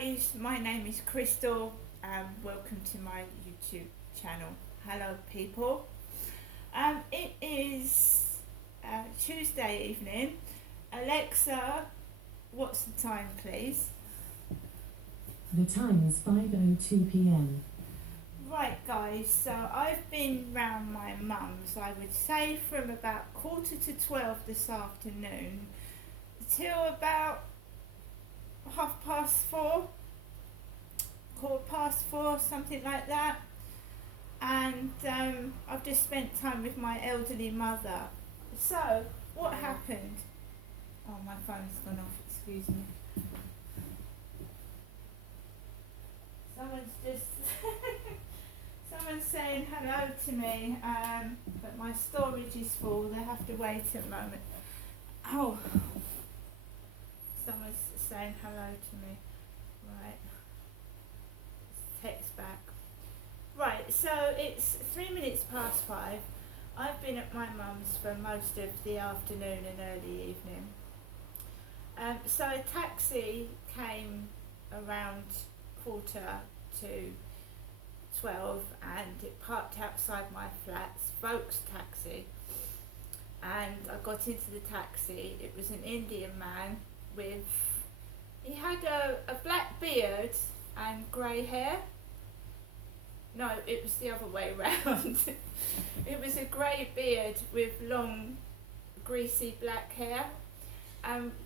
guys, my name is Crystal and welcome to my YouTube channel. Hello people. It is Tuesday evening. Alexa, what's the time please? The time is 5:02 p.m. Right guys, so I've been round my mum's, I would say from about 11:45 this afternoon till about 4:30, 4:15, something like that. And I've just spent time with my elderly mother. So, what happened? Oh, my phone's gone off, excuse me. Someone's just someone's saying hello to me, but my storage is full. They have to wait a moment. Oh, someone's saying hello to me. Right, text back. Right, so it's 5:03. I've been at my mum's for most of the afternoon and early evening. So a taxi came around 11:45 and it parked outside my flat, Volks taxi, and I got into the taxi. It was an Indian man he had a black beard and grey hair. No, it was the other way round. It was a grey beard with long greasy black hair.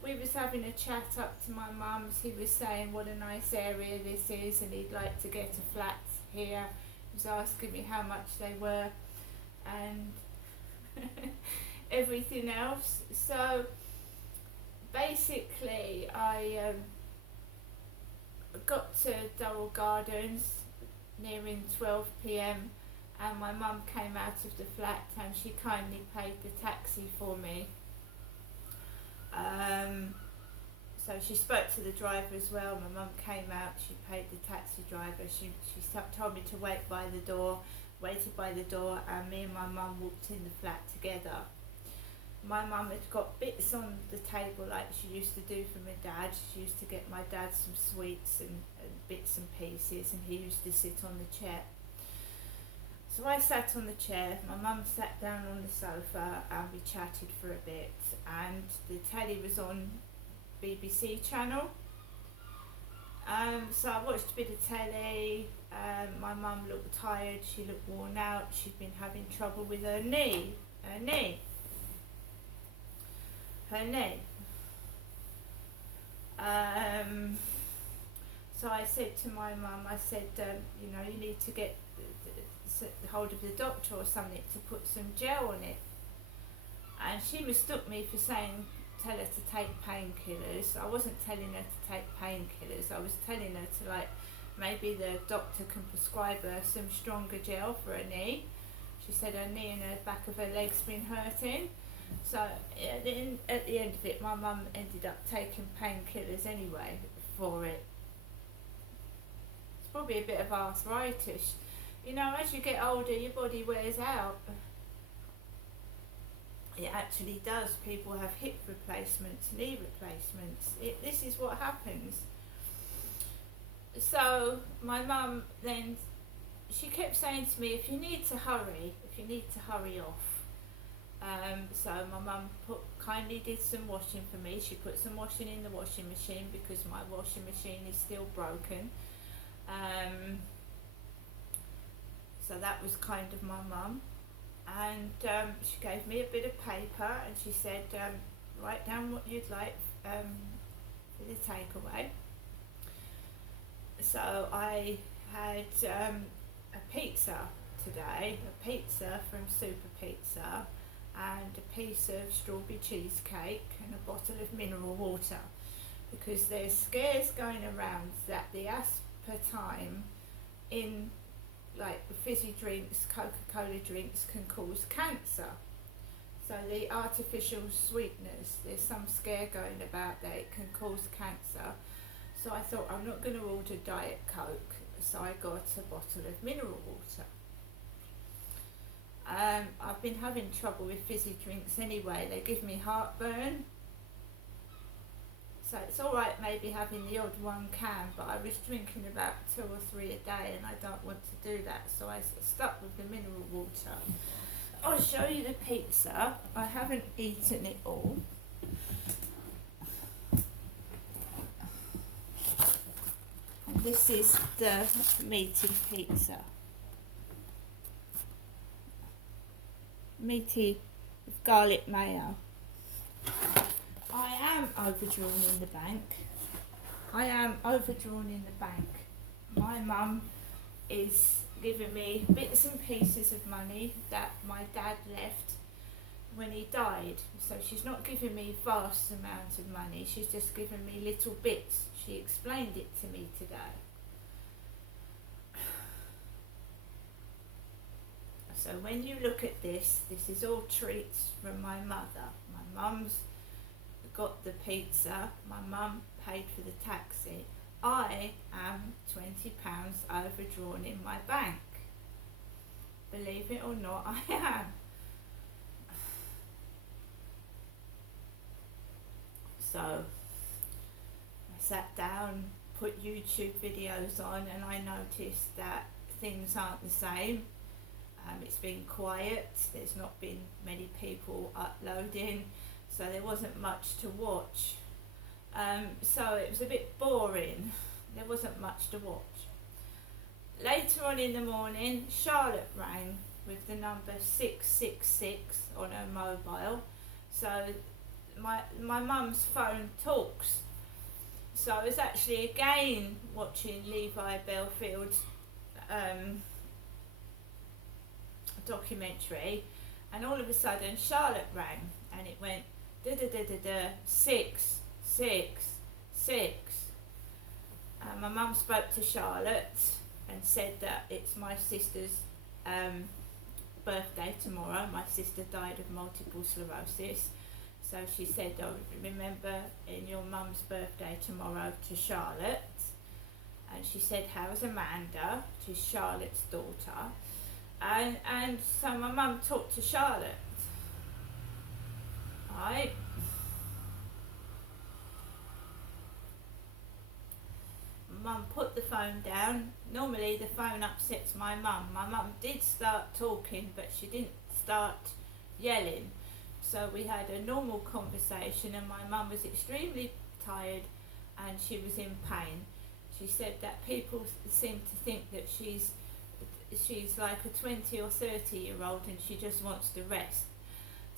We was having a chat up to my mum's. He was saying what a nice area this is and he'd like to get a flat here. He was asking me how much they were and everything else. So basically I got to Durrell Gardens nearing 12 p.m. and my mum came out of the flat and she kindly paid the taxi for me. So she spoke to the driver as well. My mum came out, she paid the taxi driver, she told me to wait by the door, waited by the door, and me and my mum walked in the flat together. My mum had got bits on the table like she used to do for my dad. She used to get my dad some sweets and bits and pieces, and he used to sit on the chair. So I sat on the chair, my mum sat down on the sofa and we chatted for a bit, and the telly was on BBC channel. So I watched a bit of telly. My mum looked tired, she looked worn out, she'd been having trouble with her knee. So I said to my mum, I said, you need to get hold of the doctor or something to put some gel on it. And she mistook me for saying, tell her to take painkillers. I wasn't telling her to take painkillers, I was telling her to maybe the doctor can prescribe her some stronger gel for her knee. She said her knee and her back of her leg's been hurting. So at the end of it, my mum ended up taking painkillers anyway for it. It's probably a bit of arthritis. As you get older, your body wears out. It actually does. People have hip replacements, knee replacements. This is what happens. So my mum then, she kept saying to me, if you need to hurry off. So my mum kindly did some washing for me. She put some washing in the washing machine because my washing machine is still broken. So that was kind of my mum. And she gave me a bit of paper and she said, write down what you'd like for the takeaway. So I had a pizza today, a pizza from Super Pizza, and a piece of strawberry cheesecake and a bottle of mineral water, because there's scares going around that the aspartame in fizzy drinks, Coca-Cola drinks, can cause cancer. So the artificial sweeteners, there's some scare going about that it can cause cancer. So I thought, I'm not going to order Diet Coke, so I got a bottle of mineral water. I've been having trouble with fizzy drinks anyway. They give me heartburn. So So it's alright maybe having the odd one can, but I was drinking about 2 or 3 a day and I don't want to do that, so I stuck with the mineral water. I'll show you the pizza. I haven't eaten it all. And this is the meaty pizza. Meaty with garlic mayo. I am overdrawn in the bank. I am overdrawn in the bank. My mum is giving me bits and pieces of money that my dad left when he died. So she's not giving me vast amounts of money, she's just giving me little bits. She explained it to me today. So when you look at this, this is all treats from my mother. My mum's got the pizza, my mum paid for the taxi. I am £20 overdrawn in my bank. Believe it or not, I am. So I sat down, put YouTube videos on, and I noticed that things aren't the same. It's been quiet, there's not been many people uploading, so there wasn't much to watch. So it was a bit boring, there wasn't much to watch. Later on in the morning, Charlotte rang with the number 666 on her mobile, so my mum's phone talks. So I was actually again watching Levi Belfield's documentary, and all of a sudden Charlotte rang and it went da da da da da 666. My mum spoke to Charlotte and said that it's my sister's birthday tomorrow. My sister died of multiple sclerosis, so she said, "Oh, remember in your mum's birthday tomorrow to Charlotte." And she said, "How's Amanda?" which is Charlotte's daughter. And so my mum talked to Charlotte. Right. Mum put the phone down. Normally the phone upsets my mum. My mum did start talking, but she didn't start yelling. So we had a normal conversation, and my mum was extremely tired and she was in pain. She said that people seem to think that she's like a 20 or 30-year-old and she just wants to rest.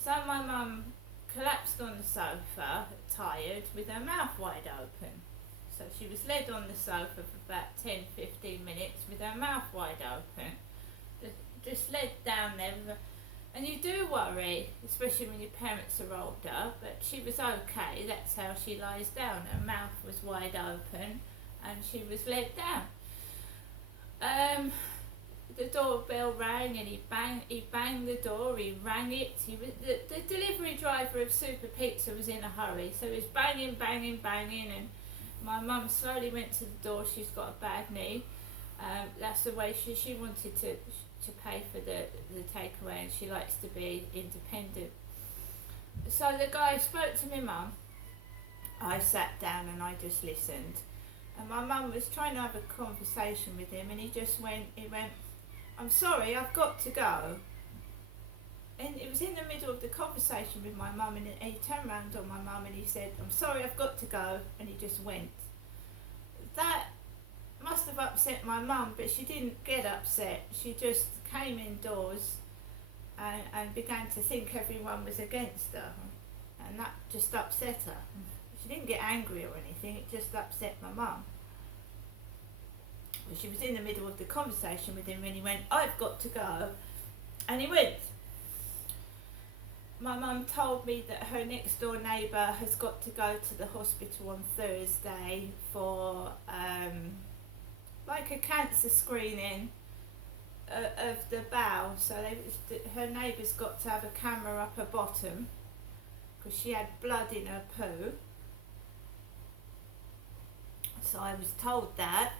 So my mum collapsed on the sofa, tired, with her mouth wide open. So she was led on the sofa for about 10-15 minutes with her mouth wide open, just led down there. And you do worry, especially when your parents are older, but she was okay. That's how she lies down. Her mouth was wide open and she was led down. The doorbell rang and he banged the door, he rang it. The delivery driver of Super Pizza was in a hurry, so he was banging, and my mum slowly went to the door. She's got a bad knee. That's the way she wanted to pay for the takeaway, and she likes to be independent. So the guy spoke to my mum. I sat down and I just listened. And my mum was trying to have a conversation with him, and he went, "I'm sorry, I've got to go." And it was in the middle of the conversation with my mum, and he turned around on my mum and he said, "I'm sorry, I've got to go," and he just went. That must have upset my mum, but she didn't get upset. She just came indoors and began to think everyone was against her, and that just upset her. She didn't get angry or anything, it just upset my mum. Well, she was in the middle of the conversation with him when he went, "I've got to go," and he went. My mum told me that her next door neighbour has got to go to the hospital on Thursday for like a cancer screening of the bowel. So her neighbour's got to have a camera up her bottom because she had blood in her poo. So I was told that.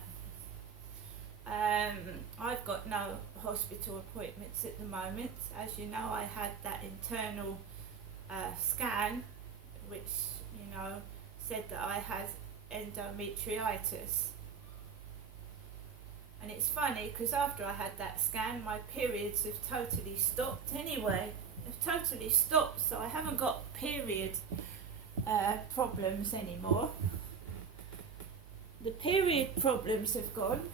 I've got no hospital appointments at the moment. As you know, I had that internal scan, which, said that I had endometritis. And it's funny because after I had that scan, my periods have totally stopped anyway. They've totally stopped, so I haven't got period problems anymore. The period problems have gone.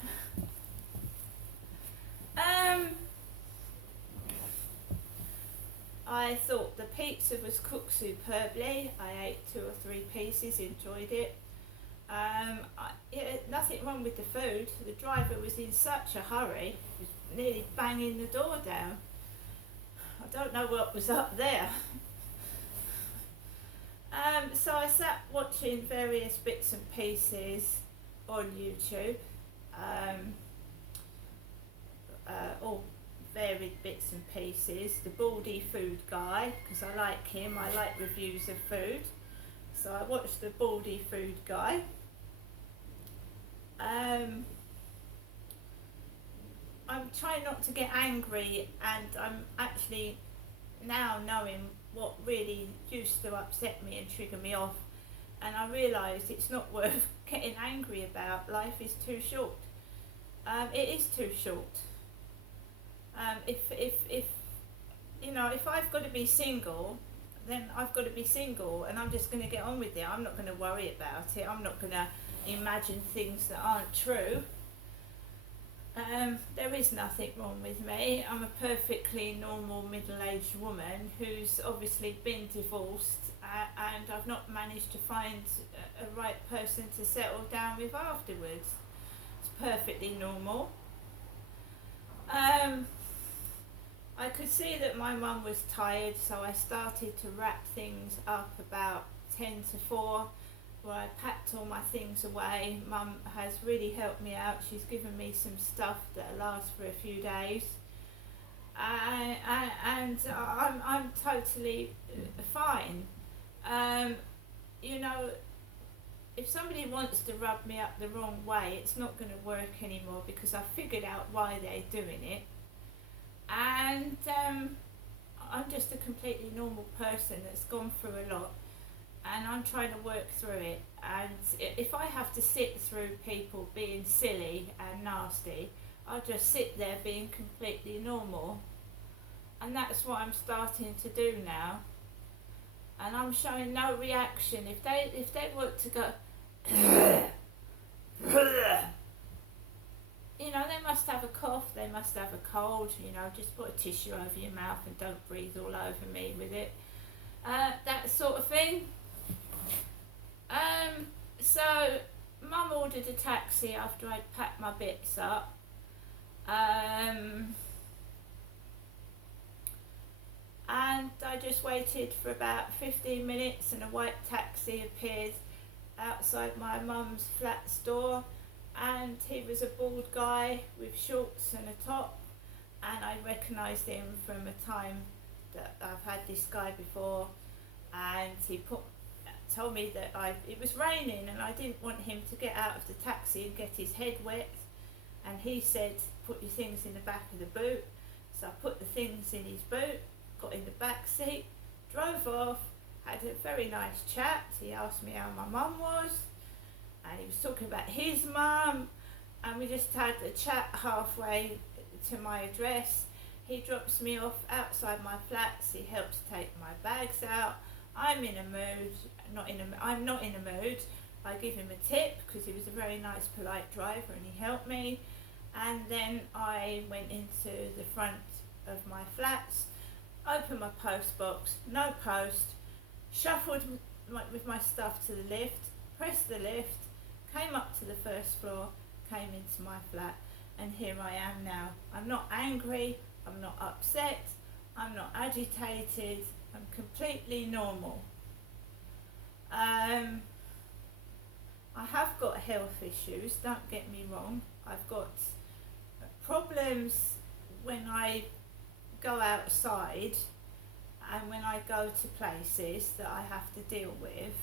I thought the pizza was cooked superbly. I ate 2 or 3 pieces, enjoyed it. Nothing wrong with the food. The driver was in such a hurry, he was nearly banging the door down. I don't know what was up there. So I sat watching various bits and pieces on YouTube, all varied bits and pieces. The Baldy Food Guy, because I like him, I like reviews of food. So I watched the Baldy Food Guy. I'm trying not to get angry, and I'm actually now knowing what really used to upset me and trigger me off, and I realised it's not worth getting angry about. Life is too short. It is too short. If I've got to be single, then I've got to be single, and I'm just going to get on with it. I'm not going to worry about it. I'm not going to imagine things that aren't true. There is nothing wrong with me. I'm a perfectly normal middle-aged woman who's obviously been divorced, and I've not managed to find a right person to settle down with afterwards. It's perfectly normal. I could see that my mum was tired, so I started to wrap things up about 10 to 4, where I packed all my things away. Mum has really helped me out. She's given me some stuff that'll last for a few days. And I'm totally fine. If somebody wants to rub me up the wrong way, it's not going to work anymore, because I've figured out why they're doing it. And I'm just a completely normal person that's gone through a lot, and I'm trying to work through it. And if I have to sit through people being silly and nasty, I'll just sit there being completely normal. And that's what I'm starting to do now. And I'm showing no reaction. If they want to go they must have a cough, they must have a cold, just put a tissue over your mouth and don't breathe all over me with it. That sort of thing. So Mum ordered a taxi after I'd packed my bits up. And I just waited for about 15 minutes, and a white taxi appeared outside my mum's flat's door, and he was a bald guy with shorts and a top, and I recognised him from a time that I've had this guy before, and he told me that it was raining and I didn't want him to get out of the taxi and get his head wet, and he said, put your things in the back of the boot. So I put the things in his boot, got in the back seat, drove off, had a very nice chat. He asked me how my mum was, and he was talking about his mum, and we just had a chat halfway to my address. He drops me off outside my flats, he helps take my bags out. I'm in a mood, I'm not in a mood. I give him a tip because he was a very nice, polite driver, and he helped me. And then I went into the front of my flats, opened my post box, no post, shuffled with my stuff to the lift, pressed the lift, came up to the first floor, came into my flat, and here I am now. I'm not angry, I'm not upset, I'm not agitated, I'm completely normal. I have got health issues, don't get me wrong. I've got problems when I go outside and when I go to places that I have to deal with,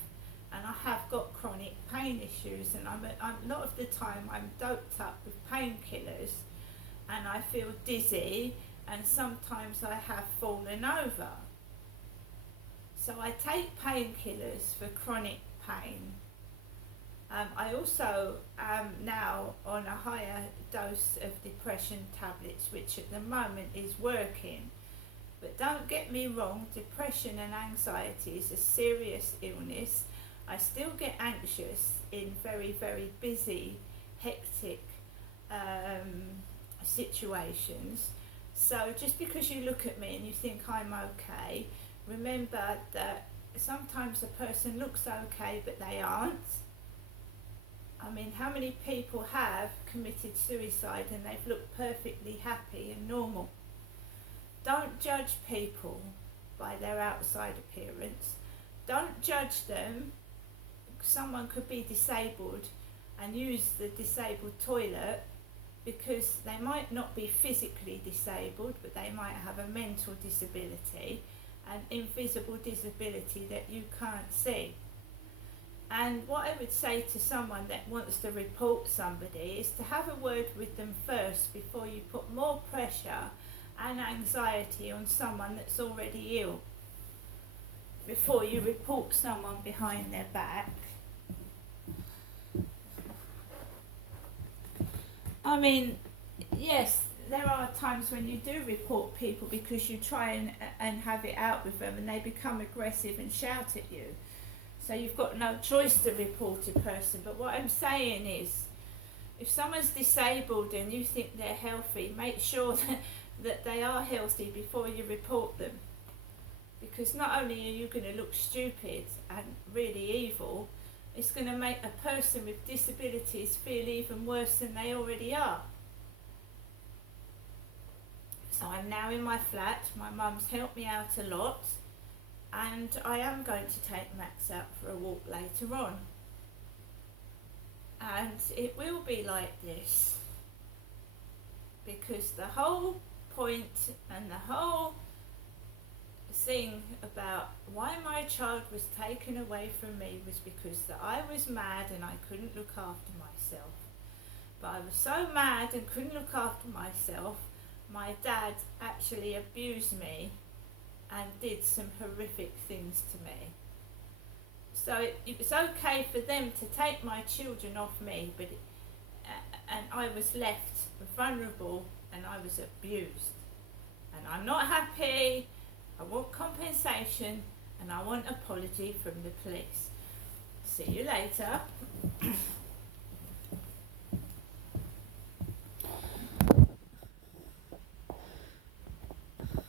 and I have got chronic pain issues, and a lot of the time I'm doped up with painkillers, and I feel dizzy, and sometimes I have fallen over. So I take painkillers for chronic pain, I also am now on a higher dose of depression tablets, which at the moment is working. But don't get me wrong, depression and anxiety is a serious illness. I still get anxious in very, very busy, hectic situations. So just because you look at me and you think I'm okay, remember that sometimes a person looks okay but they aren't. I mean, how many people have committed suicide and they've looked perfectly happy and normal? Don't judge people by their outside appearance. Don't judge them. Someone could be disabled and use the disabled toilet because they might not be physically disabled, but they might have a mental disability, an invisible disability that you can't see. And what I would say to someone that wants to report somebody is to have a word with them first before you put more pressure and anxiety on someone that's already ill, before you report someone behind their back. I mean, yes, there are times when you do report people because you try and have it out with them and they become aggressive and shout at you. So you've got no choice to report a person. But what I'm saying is, if someone's disabled and you think they're healthy, make sure that they are healthy before you report them. Because not only are you going to look stupid and really evil, it's going to make a person with disabilities feel even worse than they already are. So I'm now in my flat. My mum's helped me out a lot. And I am going to take Max out for a walk later on. And it will be like this. Because the whole point and the whole thing about why my child was taken away from me was because that I was mad and I couldn't look after myself. But I was so mad and couldn't look after myself, my dad actually abused me and did some horrific things to me. So it was okay for them to take my children off me, but and I was left vulnerable and I was abused. And I'm not happy. I want compensation and I want apology from the police. See you later.